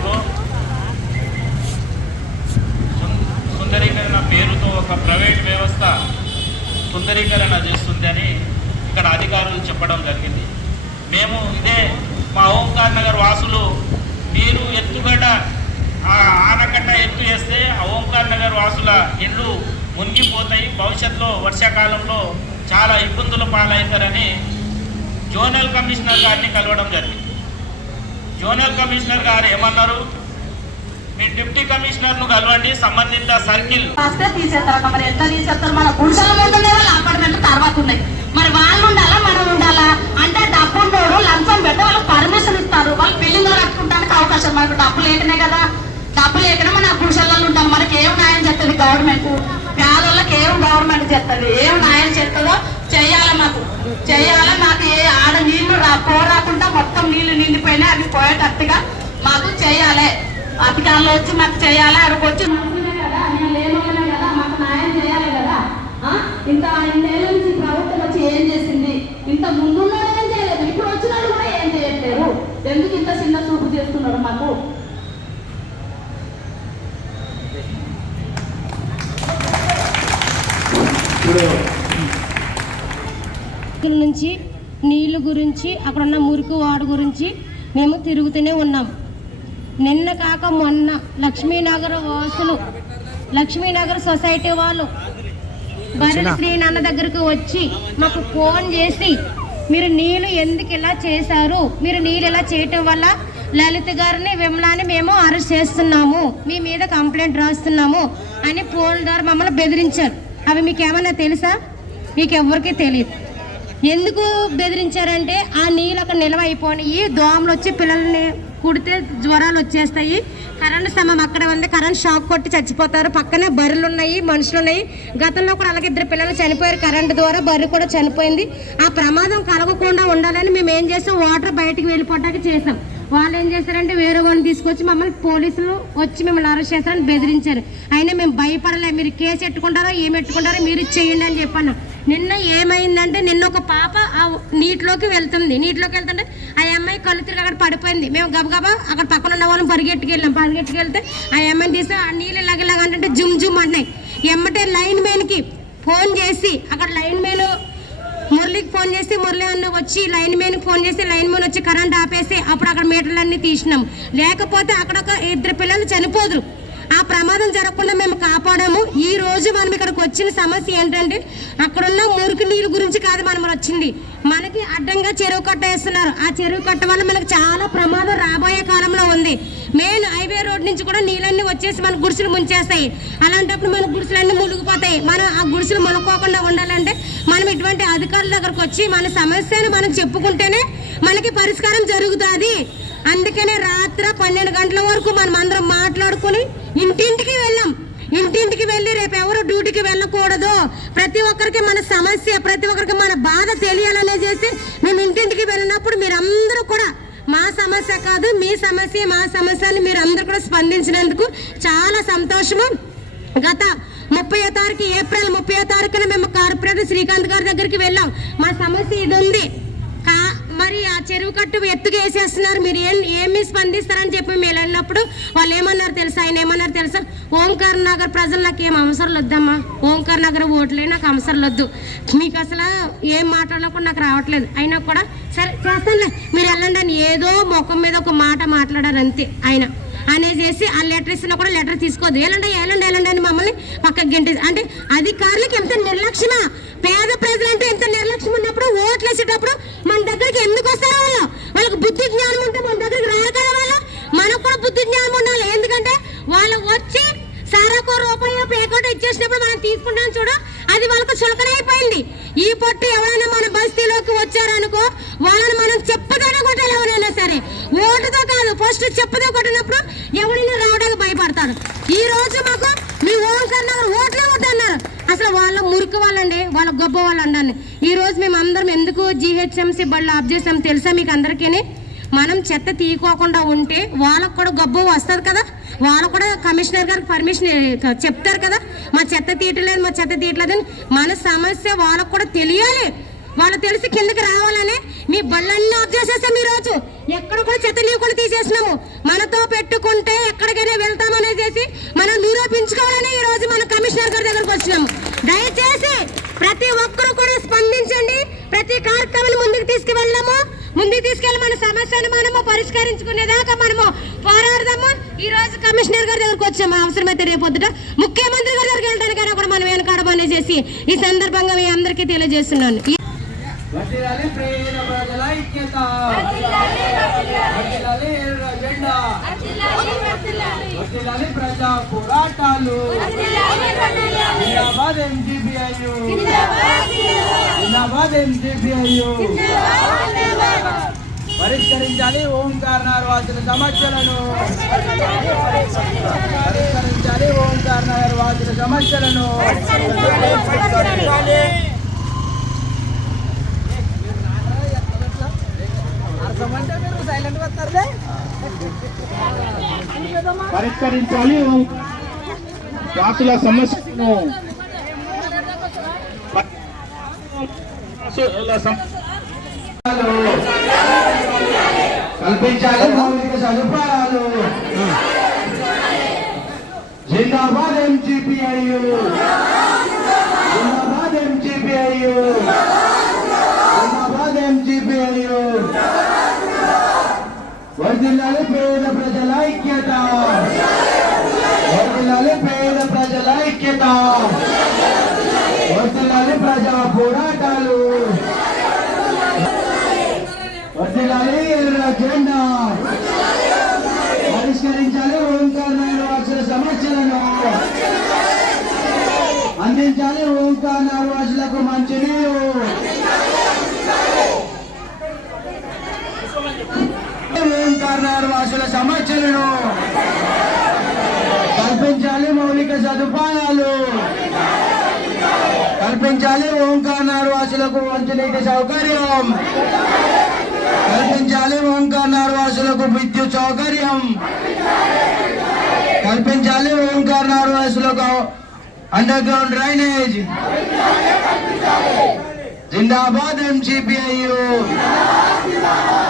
పేరుతో సుందరీకరణ పేరుతో ఒక ప్రైవేట్ వ్యవస్థ సుందరీకరణ చేస్తుంది అని ఇక్కడ అధికారులు చెప్పడం జరిగింది. మేము ఇదే మా ఓంకార్ నగర్ వాసులు నీరు ఎత్తుగడ్డ ఆనకట్ట ఎత్తు చేస్తే ఆ ఓంకార్ నగర్ వాసుల ఇళ్ళు మునిగిపోతాయి, భవిష్యత్తులో వర్షాకాలంలో చాలా ఇబ్బందుల పాలవుతారని జోనల్ కమిషనర్ గారిని కలవడం జరిగింది. జోనల్ కమిషనర్ గారు ఏమన్నారు, మీ డిప్యూటీ కమిషనర్ను కలవండి, సంబంధిత సర్కిల్ తీసేస్తారు. మరి ఎంత తీసేస్తారు? మన గుడిసెల ముందునే వాళ్ళు అపార్ట్మెంట్ తర్వాత ఉన్నాయి. మరి వాళ్ళు ఉండాలా మనం ఉండాలా అంటే డబ్బు ఉండోడు లంచం పెట్టి వాళ్ళకి పర్మిషన్ ఇస్తారు. వాళ్ళు బిల్డింగ్ కట్టుకుంటానికి అవకాశం. మనకు డబ్బు లేకనే కదా, డబ్బు లేకనే మన గుడిసెలలో ఉంటాం. మనకి ఏం న్యాయం చేస్తుంది గవర్నమెంట్? పేదోళ్ళకి ఏం గవర్నమెంట్ చేస్తుంది? ఏం న్యాయం చేస్తుందో చెయ్యాలి, మాకు చెయ్యాలి. మాకు ఏ ఆడ నీళ్లు పోరాకుండా మొత్తం నీళ్లు నిండిపోయినా అవి పోయేటట్టుగా మాకు చెయ్యాలి. అధికారులు వచ్చి మాకు చేయాలి, అక్కడికి వచ్చి కదా నేను లేనునే కదా మాకు న్యాయం చేయాలి కదా. ఇంత 5 ఏళ్ళ నుంచి ప్రభుత్వం వచ్చి ఏం చేసింది? ఇంత ముందున్న ఏం చేయలేదు, ఇప్పుడు వచ్చిన వాళ్ళు కూడా ఏం చేయట్లేరు. ఎందుకు ఇంత చిన్న చూపు చేస్తున్నారు మాకు? నుంచి నీళ్ళు గురించి అక్కడ ఉన్న మురికి వాడు గురించి మేము తిరుగుతూనే ఉన్నాం. నిన్న కాక మొన్న లక్ష్మీనగర్ వాసులు, లక్ష్మీనగర్ సొసైటీ వాళ్ళు బర్రెల శ్రీనాన్న దగ్గరకు వచ్చి మాకు ఫోన్ చేసి మీరు నీళ్ళు ఎందుకు ఇలా చేశారు, మీరు నీళ్ళు ఇలా చేయటం వల్ల లలిత గారిని విమలాని మేము అరెస్ట్ చేస్తున్నాము, మీ మీద కంప్లైంట్ రాస్తున్నాము అని ఫోన్ ద్వారా మమ్మల్ని బెదిరించారు. అవి మీకు ఏమన్నా తెలుసా? మీకు ఎవరికీ తెలియదు. ఎందుకు బెదిరించారంటే ఆ నీళ్ళు అక్కడ నిల్వ అయిపోయి దోమలు వచ్చి పిల్లల్ని కుడితే జ్వరాలు వచ్చేస్తాయి, కరెంటు స్తంభం అక్కడ ఉంది, కరెంట్ షాక్ కొట్టి చచ్చిపోతారు, పక్కనే బర్రెలు ఉన్నాయి, మనుషులు ఉన్నాయి. గతంలో కూడా అలాగే 2 పిల్లలు చనిపోయారు కరెంటు ద్వారా, బర్రె కూడా చనిపోయింది. ఆ ప్రమాదం కలగకుండా ఉండాలని మేము ఏం చేసాం, వాటర్ బయటికి వెళ్ళిపోవడానికి చేసాం. వాళ్ళు ఏం చేశారంటే వేరే వాళ్ళని తీసుకొచ్చి మమ్మల్ని పోలీసులు వచ్చి మిమ్మల్ని అరెస్ట్ చేస్తారని బెదిరించారు. అయినా మేము భయపడలే. మీరు కేసు ఎట్టుకుంటారో ఏమి ఎట్టుకుంటారో మీరు చేయండి అని చెప్పాను. నిన్న ఏమైందంటే నిన్న ఒక పాప ఆ నీటిలోకి వెళ్తుంది, నీటిలోకి వెళ్తుంటే ఆ అమ్మాయి కళ్ళు తిరిగి అక్కడ పడిపోయింది. మేము గబగబా అక్కడ పక్కన ఉన్న వాళ్ళని పరిగెట్టుకెళ్తే ఆ అమ్మాయిని తీస్తే ఆ నీళ్ళు ఇలాగంటే జుమ్ జుమ్ అంటున్నాయి. ఎమ్మటే లైన్ మ్యాన్కి ఫోన్ చేసి అక్కడ లైన్ మ్యాన్ మురళికి ఫోన్ చేసి మురళి అన్న వచ్చి లైన్ మ్యాన్కి ఫోన్ చేసి లైన్ మ్యాన్ వచ్చి కరెంట్ ఆపేసి అప్పుడు అక్కడ మీటర్లన్నీ తీసినాం. లేకపోతే అక్కడ ఒక 2 పిల్లలు చనిపోదురు. ఆ ప్రమాదం జరగకుండా మేము కాపాడాము. ఈ రోజు మనం ఇక్కడికి వచ్చిన సమస్య ఏంటంటే అక్కడున్న మురికి నీళ్ళ గురించి కాదు మనం వచ్చింది, మనకి అడ్డంగా చెరువు కట్ట వేస్తున్నారు. ఆ చెరువు కట్ట వల్ల మనకు చాలా ప్రమాదం రాబోయే కాలంలో ఉంది. మెయిన్ హైవే రోడ్ నుంచి కూడా నీళ్ళన్నీ వచ్చేసి మన గుడిసెలు ముంచేస్తాయి. అలాంటప్పుడు మన గుడిసెలన్నీ మునిగిపోతాయి. మనం ఆ గుడిసెలు మునుక్కోకుండా ఉండాలంటే మనం ఇటువంటి అధికారుల దగ్గరకు వచ్చి మన సమస్యను మనం చెప్పుకుంటేనే మనకి పరిష్కారం జరుగుతుంది. అందుకనే రాత్రి 12 గంటల వరకు మనం అందరం మాట్లాడుకుని ఇంటింటికి వెళ్ళాం. ఇంటింటికి వెళ్ళి రేపు ఎవరు డ్యూటీకి వెళ్ళకూడదు, ప్రతి ఒక్కరికి మన సమస్య, ప్రతి ఒక్కరికి మన బాధ తెలియాలనే చేసి మేము ఇంటింటికి వెళ్ళినప్పుడు మీరందరూ కూడా మా సమస్య కాదు మీ సమస్య మా సమస్య అని మీరు అందరూ కూడా స్పందించినందుకు చాలా సంతోషము. గత 30వ తారీఖు ఏప్రిల్ 30వ తారీఖున మేము కార్పొరేటర్ శ్రీకాంత్ గారి దగ్గరికి వెళ్ళాం. మా సమస్య ఇది ఉంది, మరి ఆ చెరువు కట్టు ఎత్తుగా వేసేస్తున్నారు, మీరు ఏమి స్పందిస్తారని చెప్పి మేము వెళ్ళినప్పుడు వాళ్ళు ఏమన్నారు తెలుసా? ఆయన ఏమన్నారు తెలుసా? ఓంకార్ నగర్ ప్రజలు నాకు ఏం అవసరం వద్దమ్మా, ఓంకార్ నగర్ ఓట్లే నాకు అవసరం వద్దు, మీకు అసలు ఏం మాట్లాడకుండా నాకు రావట్లేదు, అయినా కూడా సరే చేస్తానులే మీరు వెళ్ళండి అని ఏదో ముఖం మీద ఒక మాట మాట్లాడారు అంతే. ఆయన అనేసి ఆ లెటర్ ఇస్తున్నా కూడా లెటర్ తీసుకోవద్దు, వెళ్ళండి అని మమ్మల్ని పక్కకి గంటే. అంటే అధికారులకి ఎంత నిర్లక్ష్యమా, పేద ప్రజలంటే ఎంత నిర్లక్ష్యం ఉన్నప్పుడు ఓట్లు వేసేటప్పుడు మన దగ్గరికి ఎందుకు వస్తారో వాళ్ళకి బుద్ధి జ్ఞానం ఉంటే మన దగ్గరికి రారు కదా. మనకు కూడా బుద్ధి జ్ఞానం ఉండాలి. ఎందుకంటే వాళ్ళు వచ్చి సారాకో రూపాయలు పేకోట ఇచ్చేసినప్పుడు మనం తీసుకుంటాం చూడ, అది వాళ్ళకు చులకనైపోయింది. ఈ పొట్టు ఎవరైనా మన బస్తీలోకి వచ్చారనుకో వాళ్ళని మనం చెప్పుతోనే కొట్టాలి. ఎవరైనా సరే ఓటుతో కాదు, ఫస్ట్ చెప్పుతో కొట్టినప్పుడు ఎవరైనా రావడానికి భయపడతారు. ఈ రోజు మాకు మీ ఓంకార్ నగర్ ఓట్లే వద్దన్నారు. అసలు వాళ్ళ మురికి వాళ్ళండి, వాళ్ళ గొప్ప వాళ్ళు అండి. ఈ రోజు మేము అందరం ఎందుకు GHMC బళ్ళు ఆఫ్ చేసాం తెలుసా మీకు అందరికీ? మనం చెత్త తీయకోకుండా ఉంటే వాళ్ళకు కూడా గబ్బు వస్తుంది కదా, వాళ్ళు కూడా కమిషనర్ గారికి పర్మిషన్ చెప్తారు కదా, మా చెత్త తీయట్లేదని. మన సమస్య వాళ్ళకు కూడా తెలియాలి, వాళ్ళు తెలిసి కిందకి రావాలని మీ బళ్ళన్నీ ఆఫ్ చేసేసాం. ఈ రోజు ఎక్కడ కూడా చెత్త లీవ్ కూడా తీసేసినాము. మనతో పెట్టుకుంటే ఎక్కడికైనా వెళ్తామనేసి మనం నిరూపించుకోవాలని ఈ రోజు మన కమిషనర్ గారి దగ్గరకు వచ్చినాము. దయచేసి ప్రతి ఒక్కరూ కూడా స్పందించండి. ప్రతి కార్యక్రమాన్ని ముందుకు తీసుకెళ్ళి మన సమస్యను మనము పరిష్కరించుకునేదాకా మనము పోరాడదాము. ఈ రోజు కమిషనర్ గారి దగ్గరకు వచ్చాము. అవసరమైతే రేపొద్దుట ముఖ్యమంత్రి గారి దగ్గరికి వెళ్ళడానికైనా కూడా మనం వెనకాడమనేసి ఈ సందర్భంగా మీ అందరికీ తెలియజేస్తున్నాను. ప్రజా పోరాటాలు పరిష్కరించాలి ఓంకార్ వాసుల సమస్యలను, పరిష్కరించాలి ఓంకార్ వాసుల సమస్యలను. పరిష్కరించాలి వాసుల సమస్యలను, కల్పించాలి మౌలిక సదుపాయాలు. జిందాబాద్ ఎంజీపీఐయు, జిందాబాద్ ఎంజీపీఐయు, జిందాబాద్ ఎంజీపీఐయు. వర్ధిల్లాలి పేద ప్రజల ఐక్యత, వర్ధిల్లాలి పేద ప్రజల ఐక్యత, వర్ధిల్లాలి ప్రజా పోరాటాలు, వర్ధిల్లాలి ఎర్ర జెండా. పరిష్కరించాలి ఓంకార్ వాసుల సమస్యలను, అందించాలి ఓంకార్ వాసులకు మంచినీరు, ఓంకార్ వాసుల సమస్యలను కల్పించాలి మౌలిక సదుపాయాలు, కల్పించాలి ఓంకార్ వాసులకు మంచినీటి సౌకర్యం, కల్పించాలి ఓంకార్ వాసులకు విద్యుత్ సౌకర్యం, కల్పించాలి ఓంకార్ వాసులకు అండర్ గ్రౌండ్ డ్రైనేజ్. జిందాబాద్ ఎంజీపీఐయు,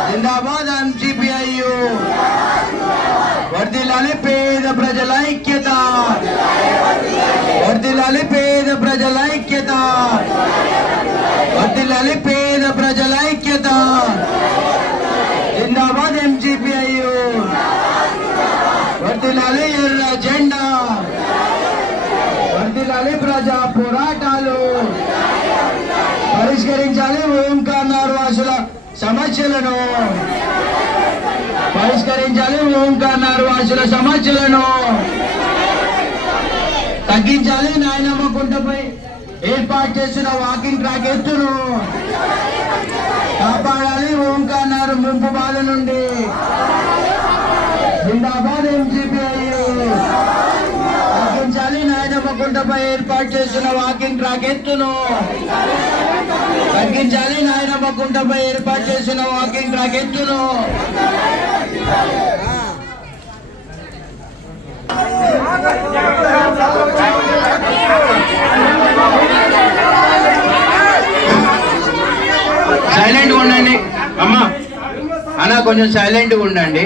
జిందాబాద్ ఎంజీపీఐయు. వర్ధిల్లాలి పేద ప్రజల ఐక్యత, వర్ధిల్లాలి పేద ప్రజల ఐక్యత, వర్ధిల్లాలి పేద ప్రజల ఐక్యత. జిందాబాద్ ఎంజీపీఐయు, వర్ధిల్లాలి ఎర్ర జెండా, వర్ధిల్లాలి ప్రజా పోరాటాలు. పరిష్కరించాలి ఓంకార్ వాసుల సమస్యలను, పరిష్కరించాలి ఓంకార్ వాసుల సమస్యలను. తగ్గించాలి నాయనమ్మ కుంటపై ఏర్పాటు చేసిన వాకింగ్ ట్రాక్ ఎత్తును, కాపాడాలి ఓంకార్ ముంపు బాధ నుండి. జిందాబాద్ ఎంజీపీఐయు. తగ్గించాలి నాయనమ్మ కుంటపై ఏర్పాటు చేసిన వాకింగ్ ట్రాక్ ఎత్తును, తగ్గించాలి నాయనమ్మ కుంటపై ఏర్పాటు చేసిన వాకింగ్ ట్రాక్ ఎత్తును. సైలెంట్గా ఉండండి అమ్మా, అన్న కొంచెం సైలెంట్గా ఉండండి.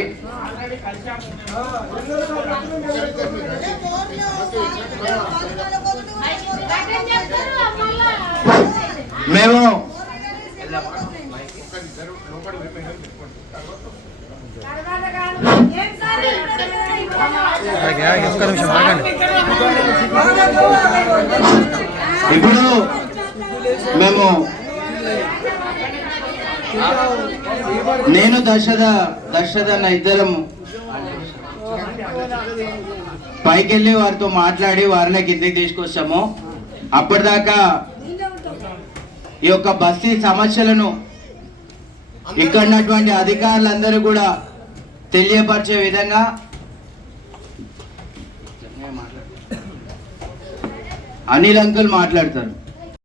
మేము ఇప్పుడు మేము నేను దర్శదన్న ఇద్దరం పైకెళ్ళి వారితో మాట్లాడి వారిని కిందకి తీసుకొస్తాము. అప్పటిదాకా ఈ యొక్క బస్తీ సమస్యలను ఇక్కడ ఉన్నటువంటి అధికారులందరూ కూడా తెలియపరిచే విధంగా అనిల్ అంకుల్ మాట్లాడతారు.